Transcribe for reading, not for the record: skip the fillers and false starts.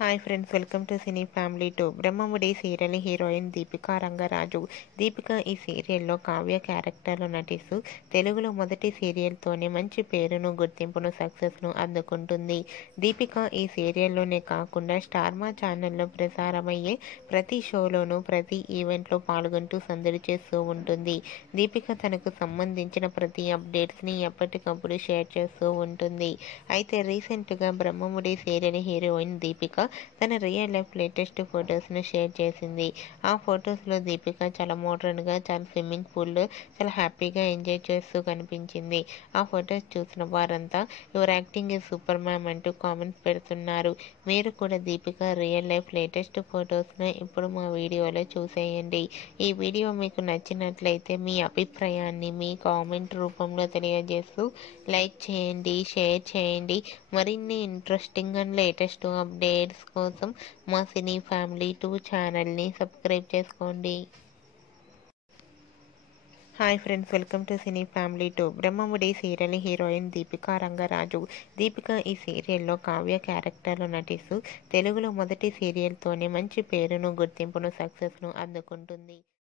Hi friends, welcome to cine family 2. Brahmamudi serial heroine Deepika Rangaraju. Deepika ఈ సీరియల్లో కావ్య క్యారెక్టర్లో నటిస్తూ తెలుగులో మొదటి సీరియల్తోనే మంచి పేరును, గుర్తింపును, సక్సెస్ను అందుకుంటుంది. దీపిక ఈ సీరియల్లోనే కాకుండా స్టార్మా ఛానల్లో ప్రసారమయ్యే ప్రతి షోలోనూ, ప్రతి ఈవెంట్లో పాల్గొంటూ సందడి చేస్తూ ఉంటుంది. దీపిక తనకు సంబంధించిన ప్రతి అప్డేట్స్ని ఎప్పటికప్పుడు షేర్ చేస్తూ ఉంటుంది. అయితే రీసెంట్గా బ్రహ్మముడి సీరియల్ హీరోయిన్ దీపిక తన రియల్ లైఫ్ లేటెస్ట్ ఫొటోస్ను షేర్ చేసింది. ఆ ఫొటోస్లో దీపిక చాలా మోడ్రన్గా, చాలా స్విమ్మింగ్ పూల్లో చాలా హ్యాపీగా ఎంజాయ్ చేస్తూ కనిపించింది. ఆ ఫొటోస్ చూసిన వారంతా your acting is super ma'am అంటూ కామెంట్స్ పెడుతున్నారు. మీరు కూడా దీపిక రియల్ లైఫ్ లేటెస్ట్ ఫొటోస్ను ఇప్పుడు మా వీడియోలో చూసేయండి. ఈ వీడియో మీకు నచ్చినట్లయితే మీ అభిప్రాయాన్ని మీ కామెంట్ రూపంలో తెలియజేస్తూ లైక్ చేయండి, షేర్ చేయండి. మరిన్ని ఇంట్రెస్టింగ్ అండ్ లేటెస్ట్ అప్డేట్స్ కోసం మా సినీ ఫ్యామిలీ 2 ఛానల్ని సబ్స్క్రైబ్ చేసుకోండి. Hi friends, welcome to cine family 2. Brahmamudi serial heroine Deepika Rangaraju. Deepika ఈ సీరియల్లో కావ్య క్యారెక్టర్లో నటిస్తూ తెలుగులో మొదటి సీరియల్తోనే మంచి పేరును, గుర్తింపును, సక్సెస్ను అందుకుంటుంది.